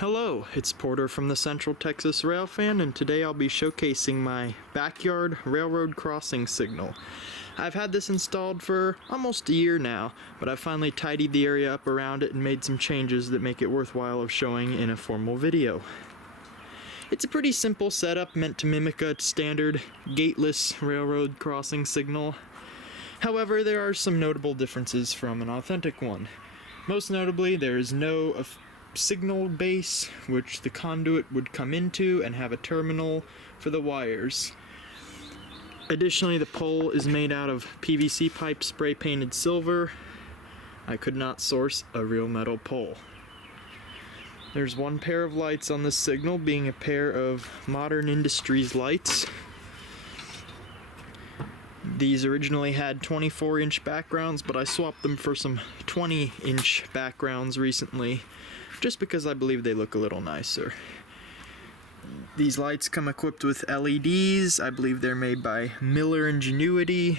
Hello, it's Porter from the Central Texas Railfan, and today I'll be showcasing my backyard railroad crossing signal. I've had this installed for almost a year now, but I've finally tidied the area up around it and made some changes that make it worthwhile of showing in a formal video. It's a pretty simple setup meant to mimic a standard gateless railroad crossing signal. However, there are some notable differences from an authentic one. Most notably, there is no signal base which the conduit would come into and have a terminal for the wires. Additionally, the pole is made out of PVC pipe spray painted silver. I could not source a real metal pole. There's one pair of lights on this signal, being a pair of Modern Industries lights. These originally had 24-inch backgrounds, but I swapped them for some 20-inch backgrounds recently, just because I believe they look a little nicer. These lights come equipped with LEDs. I believe they're made by Miller Ingenuity.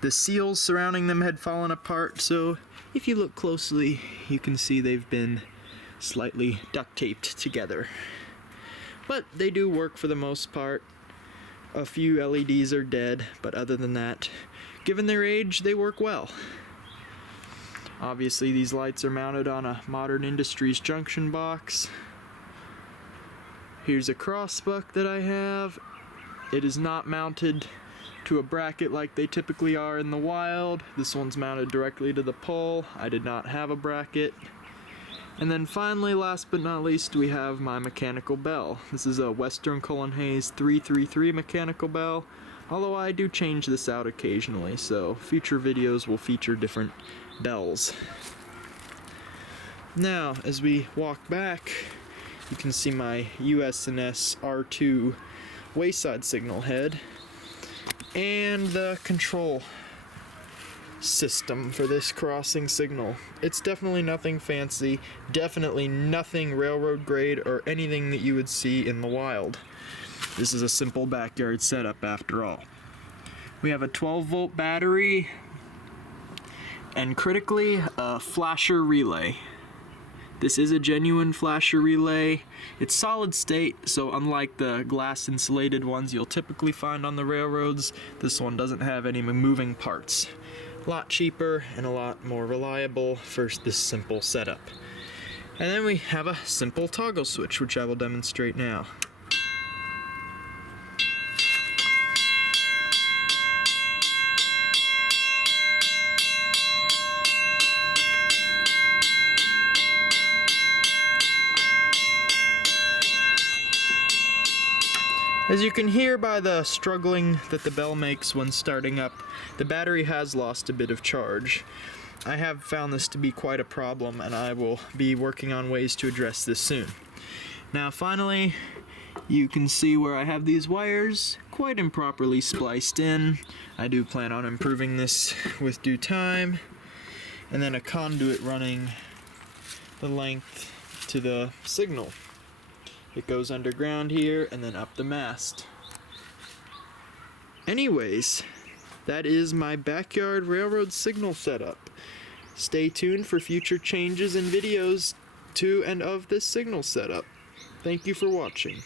The seals surrounding them had fallen apart, so if you look closely, you can see they've been slightly duct taped together. But they do work for the most part. A few LEDs are dead, but other than that, given their age, they work well. Obviously, these lights are mounted on a Modern Industries junction box. Here's a crossbuck that I have. It is not mounted to a bracket like they typically are in the wild. This one's mounted directly to the pole. I did not have a bracket. And then finally, last but not least, we have my mechanical bell. This is a Western Cullen Hayes 333 mechanical bell, although I do change this out occasionally, so future videos will feature different bells. Now, as we walk back, you can see my US&S R2 wayside signal head and the control system for this crossing signal. It's definitely nothing fancy, definitely nothing railroad grade or anything that you would see in the wild. This is a simple backyard setup after all. We have a 12-volt battery and critically a flasher relay. This is a genuine flasher relay. It's solid state, so unlike the glass insulated ones you'll typically find on the railroads, this one doesn't have any moving parts. A lot cheaper and a lot more reliable for this simple setup. And then we have a simple toggle switch, which I will demonstrate now. As you can hear by the struggling that the bell makes when starting up, the battery has lost a bit of charge. I have found this to be quite a problem, and I will be working on ways to address this soon. Now finally, you can see where I have these wires quite improperly spliced in. I do plan on improving this with due time. And then a conduit running the length to the signal. It goes underground here and then up the mast. Anyways, that is my backyard railroad signal setup. Stay tuned for future changes and videos to and of this signal setup. Thank you for watching.